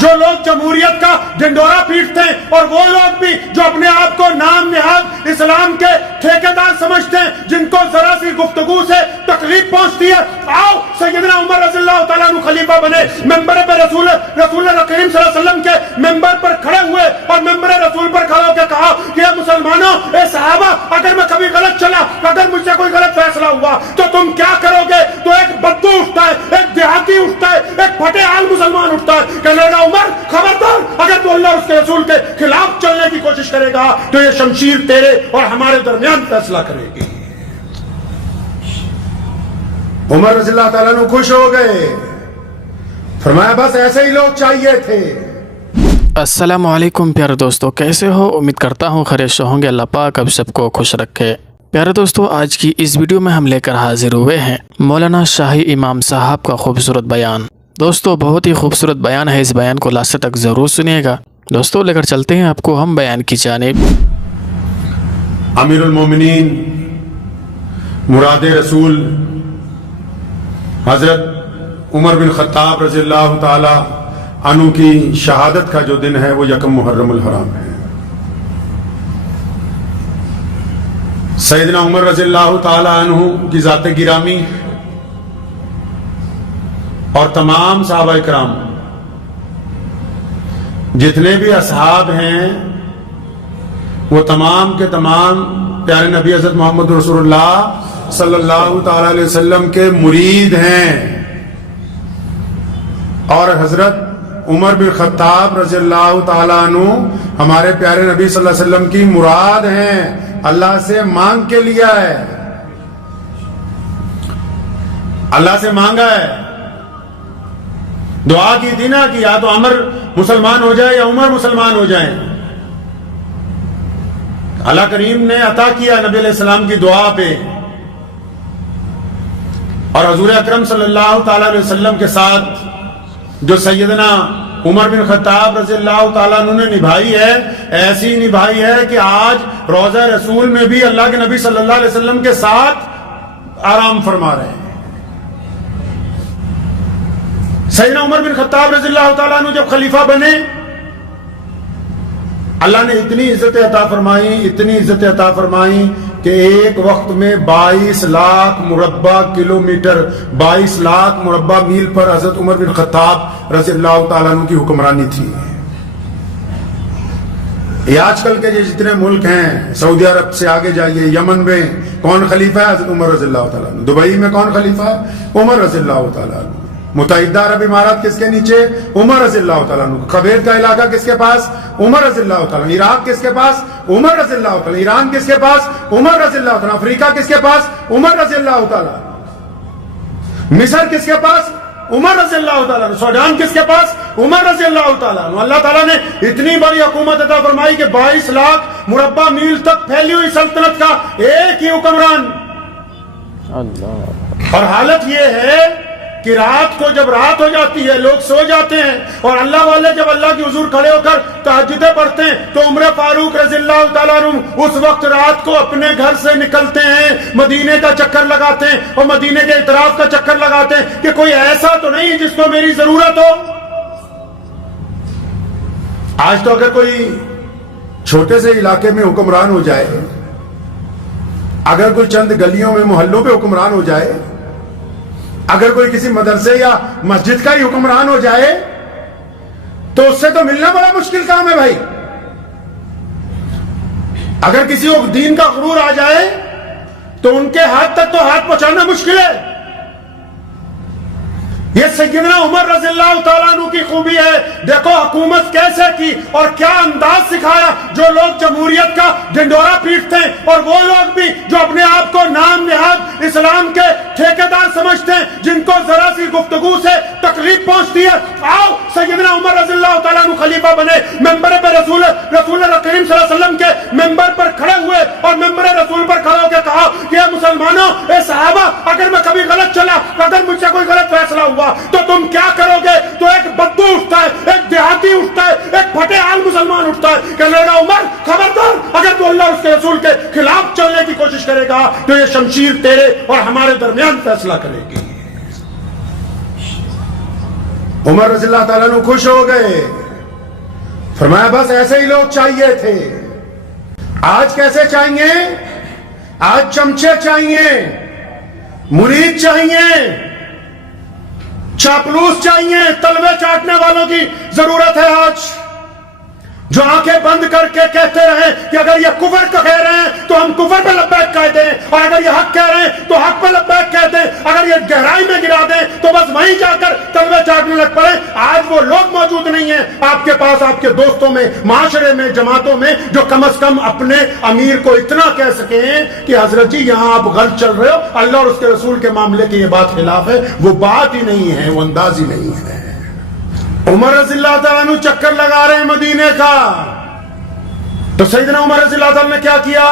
جو لوگ جمہوریت کا ڈنڈورا پیٹتے ہیں اور وہ لوگ بھی جو اپنے آپ کو نام نہاد اسلام کے ٹھیکیدار سمجھتے ہیں، جن کو ذرا سی گفتگو سے تکلیف پہنچتی ہے، آؤ سیدنا عمر رضی اللہ تعالیٰ عنہ خلیفہ بنے، ممبر پہ رسول اللہ کریم صلی اللہ علیہ وسلم کے ممبر پر کھڑے ہوئے اور ممبر رسول پر کھڑے ہو کے کہا کہ اے مسلمانوں، اے صحابہ، اگر میں کبھی غلط چلا، اگر مجھ سے کوئی غلط فیصلہ ہوا تو تم کیا کرو گے؟ تو ایک بدو اٹھتا ہے، ایک دیہاتی اٹھتا ہے، ایک پھٹے حال مسلمان اٹھتا ہے، کہنے لگا عمر خبردار، اگر تو اللہ اور اس کے رسول کے خلاف چلنے کی کوشش کرے گا تو یہ شمشیر تیرے اور ہمارے درمیان فیصلہ کرے گی۔ عمر رضی اللہ تعالیٰ عنہ خوش ہو گئے، فرمایا بس ایسے ہی لوگ چاہیے تھے۔ السلام علیکم پیارے دوستو، کیسے ہو؟ امید کرتا ہوں خیریت سے ہوں گے۔ اللہ پاک اب سب کو خوش رکھے۔ پیارے دوستو، آج کی اس ویڈیو میں ہم لے کر حاضر ہوئے ہیں مولانا شاہی امام صاحب کا خوبصورت بیان۔ دوستو بہت ہی خوبصورت بیان ہے، اس بیان کو لاسٹ تک ضرور سنیے گا۔ دوستو لے کر چلتے ہیں آپ کو ہم بیان کی جانب۔ امیر المومنین مراد رسول حضرت عمر بن خطاب رضی اللہ تعالی عنہ کی شہادت کا جو دن ہے وہ یکم محرم الحرام ہے۔ سیدنا عمر رضی اللہ تعالی عنہ کی ذات گرامی اور تمام صحابہ کرام جتنے بھی اصحاب ہیں وہ تمام کے تمام پیارے نبی حضرت محمد رسول اللہ صلی اللہ تعالی علیہ وسلم کے مرید ہیں، اور حضرت عمر بن خطاب رضی اللہ تعالیٰ عنہ ہمارے پیارے نبی صلی اللہ علیہ وسلم کی مراد ہیں، اللہ سے مانگ کے لیا ہے، اللہ سے مانگا ہے، دعا کی تھی نا کہ یا تو عمر مسلمان ہو جائے یا عمر مسلمان ہو جائیں۔ اللہ کریم نے عطا کیا نبی علیہ السلام کی دعا پہ، اور حضور اکرم صلی اللہ تعالیٰ علیہ وسلم کے ساتھ جو سیدنا عمر بن خطاب رضی اللہ تعالیٰ عنہ نے نبھائی ہے، ایسی نبھائی ہے کہ آج روضہ رسول میں بھی اللہ کے نبی صلی اللہ علیہ وسلم کے ساتھ آرام فرما رہے ہیں۔ سیدنا عمر بن خطاب رضی اللہ تعالیٰ عنہ جب خلیفہ بنے، اللہ نے اتنی عزت عطا فرمائی، اتنی عزت عطا فرمائی کہ ایک وقت میں 22 لاکھ مربع کلومیٹر، 22 لاکھ مربع میل پر حضرت عمر بن خطاب رضی اللہ تعالیٰ عنہ کی حکمرانی تھی۔ یہ آج کل کے جتنے ملک ہیں، سعودی عرب سے آگے جائیے، یمن میں کون خلیفہ ہے؟ حضرت عمر رضی اللہ تعالیٰ عنہ۔ دبئی میں کون خلیفہ ہے؟ عمر رضی اللہ تعالیٰ عنہ۔ متحدہ عرب امارات کس کے نیچے؟ عمر رضی اللہ تعالیٰ عنہ۔ کویت کا علاقہ کس کے پاس؟ عمر رضی اللہ تعالیٰ عنہ۔ عراق کس کے پاس؟ عمر رضی اللہ تعالیٰ عنہ۔ ایران کس کے پاس؟ عمر رضی اللہ تعالیٰ عنہ۔ افریقہ کس کے پاس؟ عمر رضی اللہ تعالیٰ عنہ۔ مصر کس کے پاس؟ عمر رضی اللہ تعالیٰ عنہ۔ سوڈان کس کے پاس؟ عمر رضی اللہ تعالیٰ عنہ۔ اللہ تعالیٰ نے اتنی بڑی حکومت عطا فرمائی کہ 22 لاکھ مربع میل تک پھیلی ہوئی سلطنت کا ایک ہی حکمران۔ اور حالت یہ ہے کہ رات کو جب رات ہو جاتی ہے، لوگ سو جاتے ہیں، اور اللہ والے جب اللہ کی حضور کھڑے ہو کر تہجدیں پڑھتے ہیں تو عمر فاروق رضی اللہ تعالیٰ عنہ اس وقت رات کو اپنے گھر سے نکلتے ہیں، مدینے کا چکر لگاتے ہیں، اور مدینے کے اطراف کا چکر لگاتے ہیں کہ کوئی ایسا تو نہیں جس کو میری ضرورت ہو۔ آج تو اگر کوئی چھوٹے سے علاقے میں حکمران ہو جائے، اگر کوئی چند گلیوں میں محلوں پہ حکمران ہو جائے، اگر کوئی کسی مدرسے یا مسجد کا ہی حکمران ہو جائے تو اس سے تو ملنا بڑا مشکل کام ہے بھائی۔ اگر کسی کو دین کا غرور آ جائے تو ان کے ہاتھ تک تو ہاتھ پہنچانا مشکل ہے۔ یہ سیدنا عمر رضی اللہ تعالیٰ عنہ کی خوبی ہے۔ دیکھو حکومت کیسے کی اور کیا انداز سکھایا۔ جو لوگ جمہوریت کا ڈنڈورا پیٹتے ہیں اور وہ لوگ بھی جو اپنے آپ کو نام نہاد اسلام کے ٹھیکیدار سمجھتے ہیں، جن کو ذرا سی گفتگو سے تکلیف پہنچتی ہے، آؤ سیدنا عمر رضی اللہ تعالیٰ عنہ خلیفہ بنے، ممبر پہ رسول اللہ کریم صلی اللہ علیہ وسلم کے ممبر پر کھڑے ہوئے اور ممبر رسول پر کھڑے ہو کے کہا کہ اے مسلمانوں، اے صحابہ، اگر میں کبھی غلط چلا، اگر مجھ سے کوئی غلط فیصلہ ہوا تو تم کیا کرو گے؟ تو ایک بدو اٹھتا ہے، ایک دیہاتی اٹھتا ہے، ایک پھٹے حال مسلمان اٹھتا ہے، کہنے لگا عمر خبردار، اگر تو اللہ اور اس کے رسول کے خلاف چلنے کی کوشش کرے گا تو یہ شمشیر تیرے اور ہمارے درمیان فیصلہ کرے گی۔ عمر رضی اللہ تعالیٰ عنہ خوش ہو گئے، فرمایا بس ایسے ہی لوگ چاہیے تھے۔ آج کیسے چاہیے؟ آج چمچے چاہیے، مرید چاہیے، چاپلوس چاہیے، تلوے چاٹنے والوں کی ضرورت ہے آج، جو آنکھیں بند کر کے کہتے رہیں کہ اگر یہ کفر کہہ رہے ہیں تو ہم کفر پہ لبیک کہہ دیں، اور اگر یہ حق کہہ رہے ہیں تو حق پہ لبیک کہہ دیں، اگر یہ گہرائی میں گرا دیں تو بس وہیں جا کر تلوے چاٹنے لگ پڑے۔ آج وہ لوگ موجود نہیں ہیں آپ کے پاس، آپ کے دوستوں میں، معاشرے میں، جماعتوں میں، جو کم از کم اپنے امیر کو اتنا کہہ سکیں کہ حضرت جی یہاں آپ غلط چل رہے ہو، اللہ اور اس کے رسول کے معاملے کی یہ بات خلاف ہے۔ وہ بات ہی نہیں ہے، وہ انداز ہی نہیں ہے۔ عمر رضی اللہ تعالیٰ عنہ چکر لگا رہے ہیں مدینے کا، تو سیدنا عمر رضی اللہ تعالیٰ نے کیا کیا؟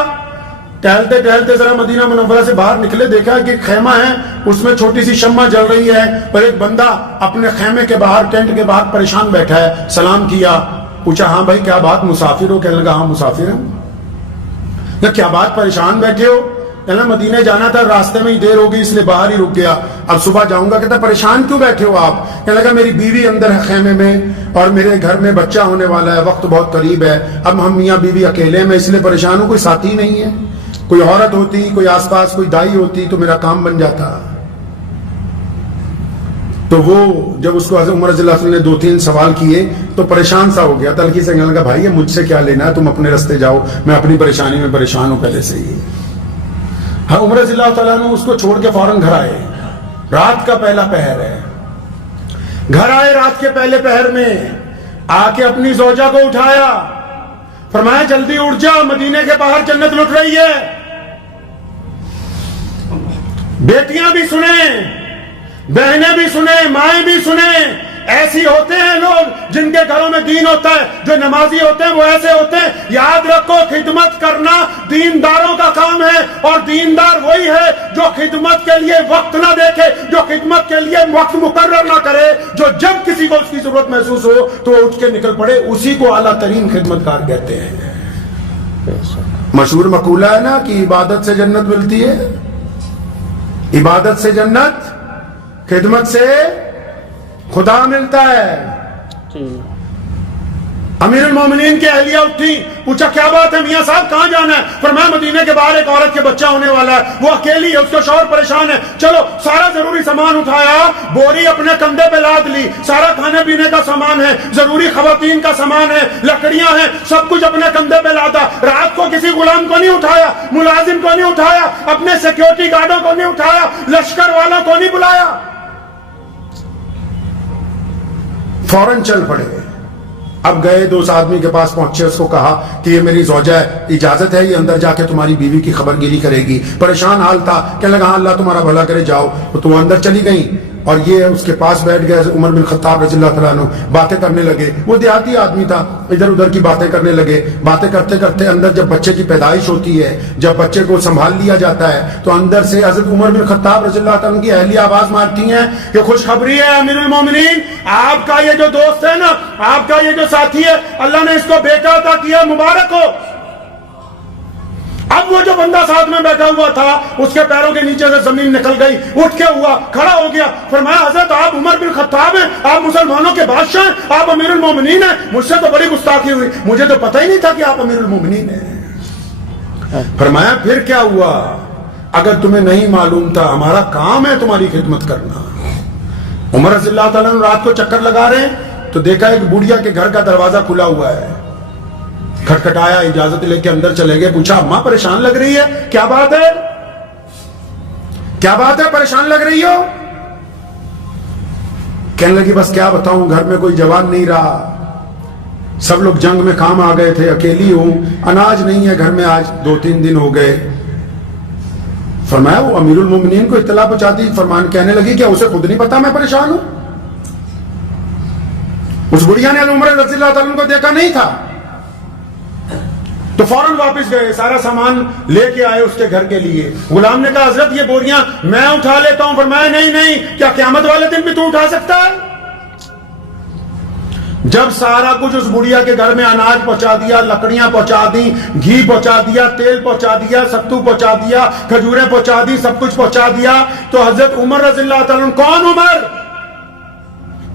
ٹہلتے ٹہلتے ذرا مدینہ منورہ سے باہر نکلے، دیکھا کہ خیمہ ہے، اس میں چھوٹی سی شمع جل رہی ہے، اور ایک بندہ اپنے خیمے کے باہر، ٹینٹ کے باہر پریشان بیٹھا ہے۔ سلام کیا، پوچھا ہاں بھائی کیا بات، مسافر ہو؟ کہنے لگا ہاں مسافر ہوں۔ کیا بات پریشان بیٹھے ہو؟ کہنا مدینے جانا تھا، راستے میں ہی دیر ہو گئی اس لیے باہر ہی رک گیا، اب صبح جاؤں گا۔ کہتا پریشان کیوں بیٹھے ہو آپ؟ کہنے لگا میری بیوی اندر ہے خیمے میں، اور میرے گھر میں بچہ ہونے والا ہے، وقت بہت قریب ہے، اب ہم میاں بیوی اکیلے میں اس لیے پریشان ہوں، کوئی ساتھی نہیں ہے، کوئی عورت ہوتی، کوئی آس پاس کوئی دائی ہوتی تو میرا کام بن جاتا۔ تو وہ جب اس کو حضرت عمر رضی اللہ عنہ نے 2-3 سوال کیے تو پریشان سا ہو گیا، تلخی سے کہنے لگا بھائی یہ مجھ سے کیا لینا ہے، تم اپنے راستے جاؤ، میں اپنی پریشانی میں پریشان ہوں پہلے سے ہی۔ ہاں عمر رضی اللہ تعالیٰ عنہ اس کو چھوڑ کے فوراً گھر آئے، رات کا پہلا پہر ہے، گھر آئے رات کے پہلے پہر میں، آ کے اپنی زوجہ کو اٹھایا، فرمایا جلدی اٹھ جا، مدینے کے باہر جنت لٹ رہی ہے۔ بیٹیاں بھی سنیں، بہنیں بھی سنیں، مائیں بھی سنیں، ایسی ہوتے ہیں لوگ جن کے گھروں میں دین ہوتا ہے، جو نمازی ہوتے ہیں وہ ایسے ہوتے ہیں۔ یاد رکھو خدمت کرنا دینداروں کا کام ہے، اور دیندار وہی ہے جو خدمت کے لیے وقت نہ دیکھے، جو خدمت کے لیے وقت مقرر نہ کرے، جو جب کسی کو اس کی ضرورت محسوس ہو تو وہ اٹھ کے نکل پڑے، اسی کو اعلیٰ ترین خدمت کار کہتے ہیں۔ مشہور مقولہ ہے نا کہ عبادت سے جنت ملتی ہے، عبادت سے جنت، خدمت سے خدا ملتا ہے۔ امیر المومنین کی اہلیہ اٹھی، پوچھا کیا بات ہے میاں صاحب کہاں جانا ہے؟ فرمایا مدینے کے باہر ایک عورت کے بچہ ہونے والا ہے، وہ اکیلی ہے، اس کا شوہر پریشان ہے، چلو سارا ضروری سامان اٹھایا، بوری اپنے کندھے پہ لاد لی، سارا کھانے پینے کا سامان ہے، ضروری خواتین کا سامان ہے، لکڑیاں ہیں، سب کچھ اپنے کندھے پہ لادا۔ رات کو کسی غلام کو نہیں اٹھایا، ملازم کو نہیں اٹھایا، اپنے سیکیورٹی گارڈوں کو نہیں اٹھایا، لشکر والوں کو نہیں بلایا، فوراً چل پڑے۔ اب گئے، 2 آدمی کے پاس پہنچے، اس کو کہا کہ یہ میری زوجہ ہے، اجازت ہے یہ اندر جا کے تمہاری بیوی کی خبر گیری کرے گی؟ پریشان حال تھا، کہنے لگا ہاں اللہ تمہارا بھلا کرے، جاؤ۔ تو وہ اندر چلی گئیں، اور یہ اس کے پاس بیٹھ گئے، عمر بن خطاب رضی اللہ تعالیٰ عنہ باتیں کرنے لگے۔ وہ دیہاتی آدمی تھا، ادھر ادھر کی باتیں کرنے لگے۔ باتیں کرتے کرتے اندر جب بچے کی پیدائش ہوتی ہے، جب بچے کو سنبھال لیا جاتا ہے، تو اندر سے حضرت عمر بن خطاب رضی اللہ تعالیٰ عنہ کی اہلیہ آواز مارتی ہیں کہ خوشخبری ہے امیر المومنین، آپ کا یہ جو دوست ہے نا، آپ کا یہ جو ساتھی ہے، اللہ نے اس کو بیٹا عطا کیا، مبارک ہو۔ اب وہ جو بندہ ساتھ میں بیٹھا ہوا تھا، اس کے پیروں کے نیچے سے زمین نکل گئی، اٹھ کے ہوا، کھڑا ہو گیا، فرمایا حضرت آپ عمر بن خطاب ہیں، آپ مسلمانوں کے بادشاہ ہیں، آپ امیر المومنین ہیں، مجھ سے تو بڑی گستاخی ہوئی، مجھے تو پتہ ہی نہیں تھا کہ آپ امیر المومنین ہیں۔ فرمایا پھر کیا ہوا؟ اگر تمہیں نہیں معلوم تھا، ہمارا کام ہے تمہاری خدمت کرنا۔ عمر رضی اللہ تعالیٰ عنہ رات کو چکر لگا رہے ہیں تو دیکھا ایک بوڑھیا کے گھر کا دروازہ کھلا ہوا ہے، کھٹکھٹایا، اجازت لے کے اندر چلے گئے، پوچھا اماں پریشان لگ رہی ہے، کیا بات ہے؟ کیا بات ہے پریشان لگ رہی ہو؟ کہنے لگی بس کیا بتاؤں، گھر میں کوئی جوان نہیں رہا، سب لوگ جنگ میں کام آ گئے تھے، اکیلی ہوں، اناج نہیں ہے گھر میں، آج 2-3 دن ہو گئے۔ فرمایا وہ امیر المومنین کو اطلاع پہنچاتی، فرمان کہنے لگی کیا اسے خود نہیں پتا میں پریشان ہوں؟ اس بڑھیا نے عمر رضی اللہ تعالیٰ عنہ کو دیکھا نہیں تھا، تو فوراً واپس گئے، سارا سامان لے کے آئے اس کے گھر کے لیے۔ غلام نے کہا حضرت یہ بوریاں میں اٹھا لیتا ہوں، فرمایا نہیں نہیں، کیا قیامت والے دن بھی تو اٹھا سکتا ہے؟ جب سارا کچھ اس بڑھیا کے گھر میں اناج پہنچا دیا، لکڑیاں پہنچا دی، گھی پہنچا دیا، تیل پہنچا دیا، ستو پہنچا دیا، کھجوریں پہنچا دی، سب کچھ پہنچا دیا، تو حضرت عمر رضی اللہ تعالیٰ عنہ، کون عمر؟